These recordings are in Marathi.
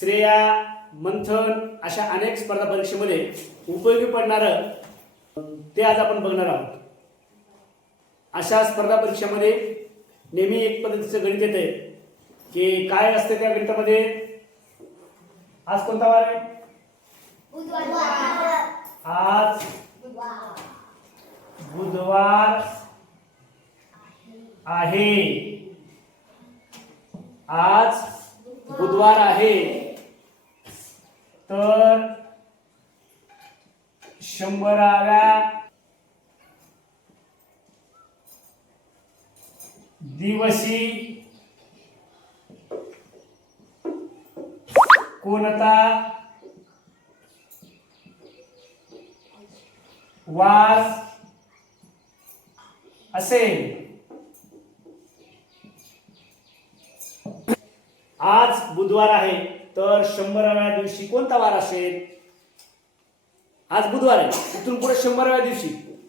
श्रेया मंथन अशा अनेक स्पर्धा परीक्षेमध्ये उपयोगी पडणारं ते आज आपण बघणार आहोत. अशा स्पर्धा परीक्षेमध्ये नेहमी एक पद्धतीचं गणित येते की काय असते त्या गणितामध्ये? आज कोणता वार आहे? आज? बुधवार आहे. आज बुधवार आहे. तर शंभराव्या दिवशी कोणता वास असेल. आज बुधवार आहे. तर शंभराव्या दिवशी कोणता वार असेल? आज बुधवार आहे. इथून पुढे शंभराव्या दिवशी.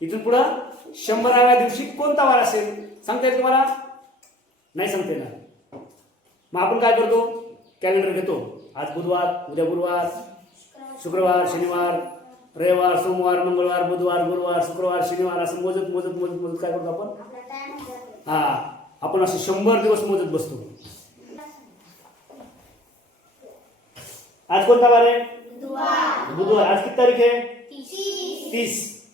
इथून पुढं शंभराव्या दिवशी कोणता वार असेल? सांगता येईल तुम्हाला? नाही सांगता येणार. मग आपण काय करतो? कॅलेंडर घेतो. आज बुधवार उद्या गुरुवार शुक्रवार शनिवार रविवार सोमवार मंगळवार बुधवार गुरुवार शुक्रवार शनिवार असं मोजत मोजत मोजत मोजत काय करतो आपण? हा. आपण असे शंभर दिवस मोजत बसतो. आज कोणता वार आहे? बुधवार. आज किती तारीख आहे? तीस.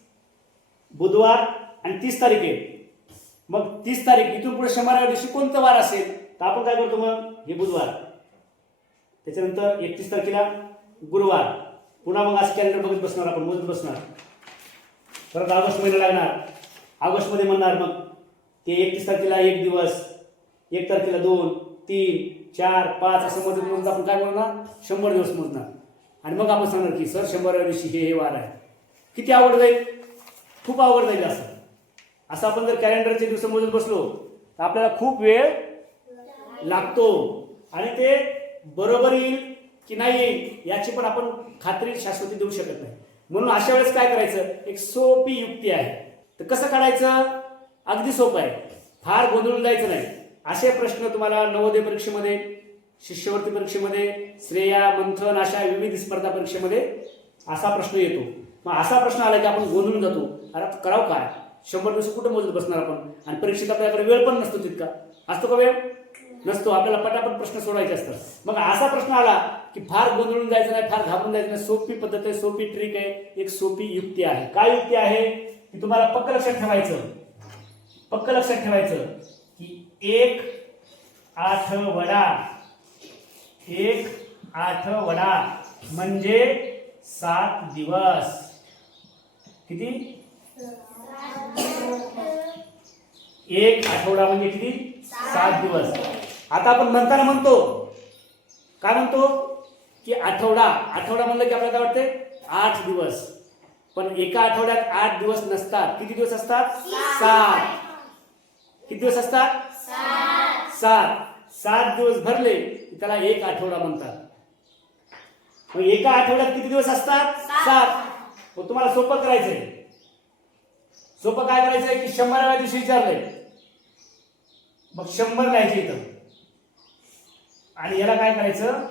बुधवार आणि तीस तारीख आहे. मग तीस तारीख इथून पुढे शंभराव्या दिवशी कोणतं वार असेल? तर आपण काय करतो मग? हे बुधवार. त्याच्यानंतर एकतीस तारखेला गुरुवार. पुन्हा मग आज कॅलेंडर बघत बसणार आपण मोजत बसणार. परत ऑगस्ट महिना लागणार. ऑगस्टमध्ये म्हणणार मग ते एकतीस तारखेला एक दिवस एक तारखेला दोन तीन चार पाच असं मोजत मोजत आपण काय म्हणणार? शंभर दिवस मोजणार. आणि मग आपण सांगणार की सर शंभराव्या दिवशी हे हे वार आहे. किती आवड जाईल? खूप आवड जाईल असं. असं आपण जर कॅलेंडरचे दिवस मोजत बसलो तर आपल्याला खूप वेळ लागतो. आणि ते बरोबर येईल की नाही येईल याची पण आपण खात्री शाश्वती देऊ शकत नाही. म्हणून अशा वेळेस काय करायचं? एक सोपी युक्ती आहे. तर कसं काढायचं? अगदी सोपं आहे. फार गोंधळून जायचं नाही. असे प्रश्न तुम्हाला नवोदय परीक्षेमध्ये शिष्यवृत्ती परीक्षेमध्ये श्रेया मंथन अशा विविध स्पर्धा परीक्षेमध्ये असा प्रश्न येतो. मग असा प्रश्न आला की आपण गोंधळून जातो. अरे आता करावं काय? शंभर दिवस कुठं मोजत बसणार आपण? आणि परीक्षेत आपल्याकडे वेळ पण नसतो तितका. असतो का वेळ? नसतो. आपल्याला पटापट प्रश्न सोडायचे असतात. मग असा प्रश्न आला की फार गोंधळून जायचं नाही फार घाबरून जायचं नाही. सोपी पद्धत आहे सोपी ट्रिक आहे एक सोपी युक्ती आहे. काय युक्ती आहे? की तुम्हाला पक्क लक्षात ठेवायचं. पक्क लक्षात ठेवायचं. एक आठवडा एक आठवडा म्हणजे सात दिवस. किती? एक आठवडा म्हणजे किती? सात दिवस. आता आपण म्हणताना म्हणतो. काय म्हणतो? की आठवडा. आठवडा म्हणलं की आपल्याला काय वाटते आठ दिवस. पण एका आठवड्यात आठ दिवस नसतात. किती दिवस असतात? सात. किती दिवस असतात? सात. सात दिवस भरले की त्याला एक आठवडा म्हणतात. मग एका आठवड्यात किती दिवस असतात? सात. मग तुम्हाला सोपं करायचंय. सोपं काय करायचंय की शंभराव्या दिवशी विचारलंय. मग शंभर लिहायचे इथं. आणि याला काय करायचं?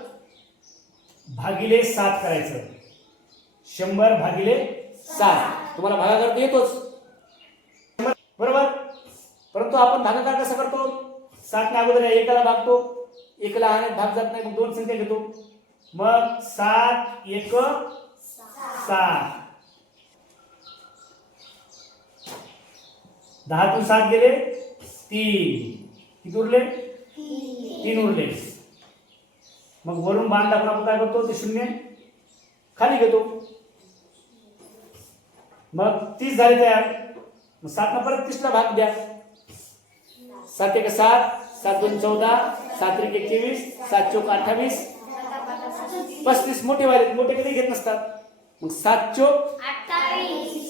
भागिले सात करायचं. शंभर भागिले सात. तुम्हाला भागाकार येतोच. बरोबर? परंतु आपण भागाकार कसा करतो सातनं अगोदर एकाला भागतो. एकला आणि भाग जात नाही मग दोन संख्या घेतो. मग सात एक सात. दहातून सात गेले तीन. किती उरले? तीन उरले. मग वरून बाण दाखवून आपण काय करतो? ते शून्य. खाली घेतो. मग तीस झाले तयार. मग सातला परत तीसला भाग द्या. सात एक सात सात दोन चौदा सात एक एकवीस सात चौक अठ्ठावीस. पस्तीस मोठे वाले मोठे कधी घेत नसतात. मग सात चौक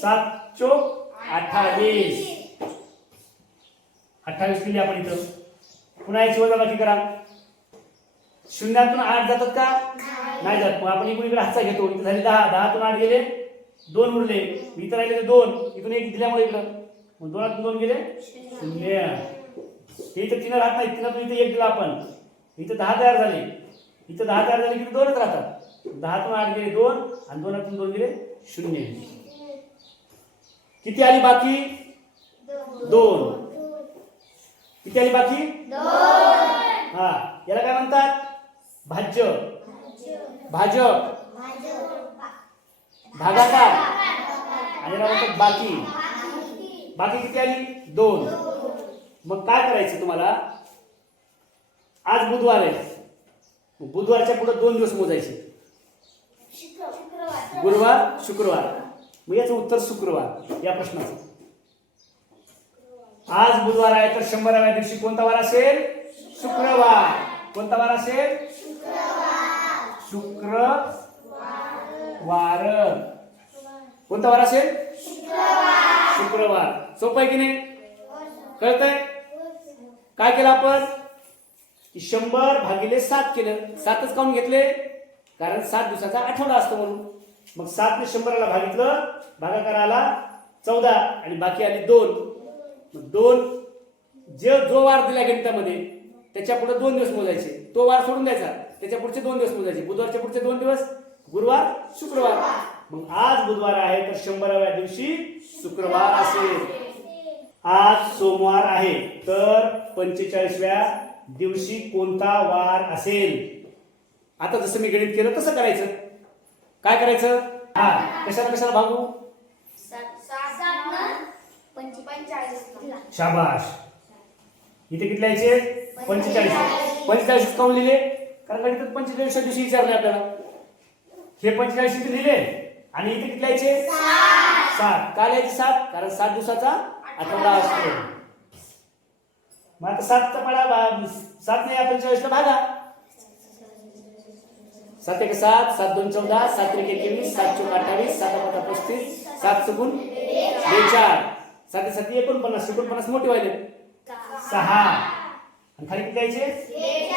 सात चौक अठ्ठावीस. अठ्ठावीस लिहिले आपण इथं. पुन्हा याची वजाबाकी करा. शून्यातून आठ जातात का? नाही. जात. मग आपण इकडून इकडे हातचा घेतो. इथे झाले दहा. दहातून आठ गेले. दोन उरले. इथं राहिले दोन. इथून एक दिल्यामुळे इकडं. मग दोनातून दोन गेले? शून्य. हे इथं तीन राहत नाही तीनातून इथे एक दिला आपण. इथं दहा तयार झाले. इथं दहा तयार झाले की दोनच राहतात. दहातून आठ गेले दोन आणि दोनातून दोन गेले शून्य. किती आली बाकी? दोन. किती आली बाकी? हा याला काय म्हणतात? भाज्य. भाजप भागाकार. आणि याला म्हणतात बाकी. बाकी किती आली? दोन. मग काय करायचं तुम्हाला? आज बुधवार आहे. बुधवारच्या पुढे दोन दिवस मोजायचे. गुरुवार शुक्रवार. मग याचं उत्तर शुक्रवार या प्रश्नाचं. आज बुधवार आहे तर शंभराव्या दिवशी कोणता वार असेल? शुक्रवार. कोणता वार असेल? शुक्रवार. कोणता वार असेल? शुक्रवार. सोपं आहे की नाही? कळतंय? काय केलं आपण? की शंभर भागिले सात केलं. सातच काऊन घेतले? कारण सात दिवसाचा आठवडा असतो म्हणून. मग सातने शंभराला भागितलं. भागाकाराला चौदा आणि बाकी आली दोन. मग दोन जे जो वार दिला गणितामध्ये त्याच्या पुढे दोन दिवस मोजायचे. तो वार सोडून द्यायचा. त्याच्या पुढचे दोन दिवस मोजायचे. बुधवारच्या पुढचे दोन दिवस गुरुवार शुक्रवार. मग आज बुधवार आहे तर शंभराव्या दिवशी शुक्रवार असेल. आज सोमवार आहे तर पंचेचाळीसव्या दिवशी कोणता वार असेल? आता जसं मी गणित केलं तसं करायचं. काय करायचं? हा कशाला कशाला भागू? शाबाश इथे किती लिहायचे? पंचेचाळीस. पंचेचाळीस काऊन लिहिले? कारण गणितात पंचेचाळीसच्या दिवशी विचारले आपल्याला. हे पंचेचाळीस इथे लिहिले. आणि इथे किती लिहायचे? सात. का लिहायचे सात? कारण सात दिवसाचा आठवडा असतो. मग आता सातचा पाडा बा- सात नाही आपण चाळीसला भागा. सात एक सात सात दोन चौदा सात एक एकवीस सात चौक अठ्ठावीस सात पाच पस्तीस सात चुकून बेचाळ सात सात एकोणपन्नास एकोणपन्नास मोठे व्हायले सहा. आणि खाली किती द्यायचे?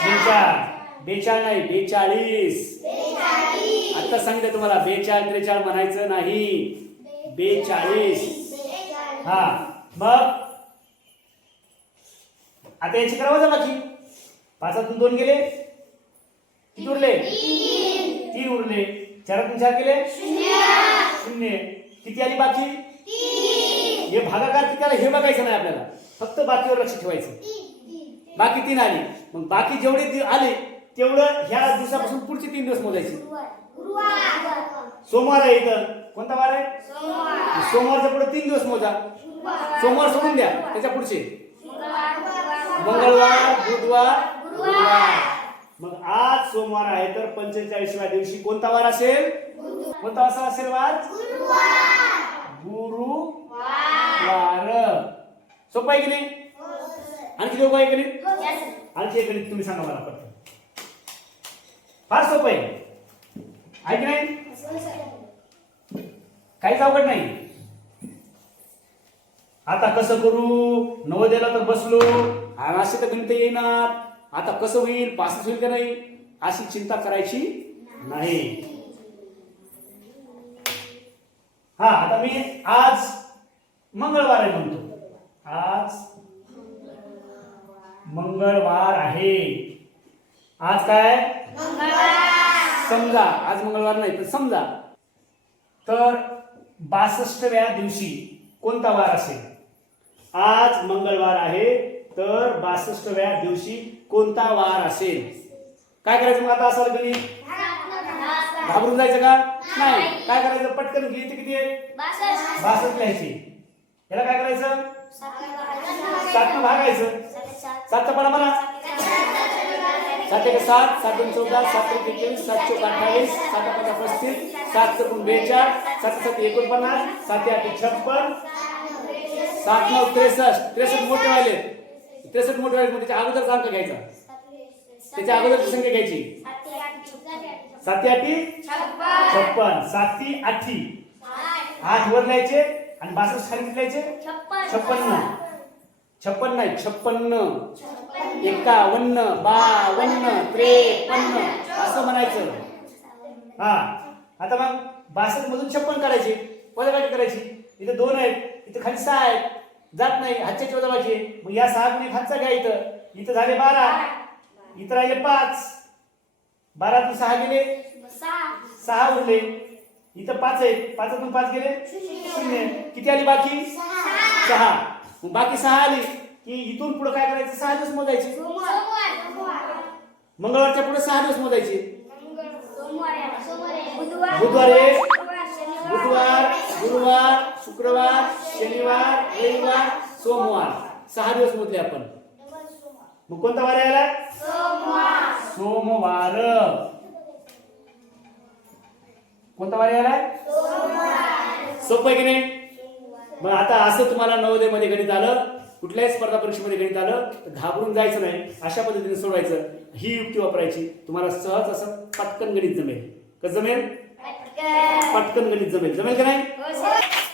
बेचाळ बेचाळ नाही बेचाळीस. आता सांगते तुम्हाला बेचाळ त्रेचाळ म्हणायचं नाही. बेचाळीस. हा. मग? आता याची करा वजा बाकी. पाचातून दोन गेले. किती उरले? तीन. उरले. चारातून चार गेले? शून्य. किती आली बाकी? हे भागाकार किती आले? हे बघायचं नाही आपल्याला. फक्त बाकीवर लक्ष ठेवायचं. बाकी तीन आली. मग बाकी जेवढे आले तेवढं ह्या दिवसापासून पुढचे तीन दिवस मोजायचे. सोमवार आहे इथं. कोणता वार आहे? सोमवारच्या पुढे तीन दिवस मोजा. सोमवार सोडून द्या त्याच्या पुढचे. मंगळवार बुधवार गुरुवार. मग आज सोमवार आहे तर पंचेचाळीसव्या दिवशी कोणता वार असेल? कोणता असा असेल वार? गुरुवार. सोपं आहे की नाही? आणखी लोक आहे की नाही? आणखी एक गणित तुम्ही सांगा मला पटकन फार सोपं आहे. आहे की नाही. काहीच अवघड नाही. आता कसं करू? नवोदयाला तर बसलो. असे तर गणित येणार. आता कसं होईल? पासच होईल का नाही? अशी चिंता करायची नाही. हा आता मी आज मंगळवार आहे म्हणतो. आज मंगळवार आहे. आज काय? समजा आज मंगळवार नाही पण समजा. तर बासष्टव्या दिवशी कोणता वार असेल? आज मंगळवार आहे तर बासष्टव्या दिवशी कोणता वार असेल? काय करायचं मग आता असं घरी? घाबरून जायचं का? नाही. काय करायचं? पटकन गणित किती आहे? बासष्ट लिहायची. याला काय करायचं? सात भागायचं. सातचा पडा मला. सात एक सात सात दोन चौदा सात एकवीस सात चौक अठ्ठावीस सात पाच पस्तीस सात चौकून बेचाळ सात सात एकोणपन्नास सात आठ छप्पन सात नऊ त्रेसष्ट. त्रेसष्ट मोठे वाले त्रेसष्ट मोठे वाले त्याच्या अगोदरचा अंक घ्यायचा. त्याच्या अगोदरची संख्या घ्यायची. साती आठी. छप्पन. साती आठी. आठ वर लिहायचे आणि बासष्ट खाली लिहायचे. छप्पन्न छप्पन्न नाही छप्पन्न. एकावन्न बावन्न त्रेपन्न. असं म्हणायचं. हा. आता मग बासष्ट मधून छप्पन काढायचे. पदकाठी करायची इथे दोन आहेत. इथे खाली सहा आहेत जात नाही हातच्या वजाबाकी आहे. मग या सहा गुणी हातचा घ्या इथं. इथं झाले बारा. इथं राहिले पाच. बारातून सहा गेले. सहा उरले. इथं पाच आहे पाचातून पाच गेले? शून्य. किती आली बाकी? सहा. बाकी सहा आली. की इथून पुढे काय करायचं? सहा दिवस मोजायचे. मंगळवारच्या पुढे सहा दिवस मोजायचे. बुधवारी बुधवार गुरुवार शुक्रवार शनिवार रविवार सोमवार. सहा दिवस मोजले आपण. मग कोणता वार आला सोमवार. कोणता वार आला सोपं आहे की नाही? मग आता असं तुम्हाला नवोदयमध्ये गणित आलं कुठल्याही स्पर्धा परीक्षेमध्ये गणित आलं तर घाबरून जायचं नाही. अशा पद्धतीने सोडवायचं. ही युक्ती वापरायची. तुम्हाला सहज असं पटकन गणित जमेल. कसं जमेल? पटकन गणित जमेल. जमेल का नाही? हो,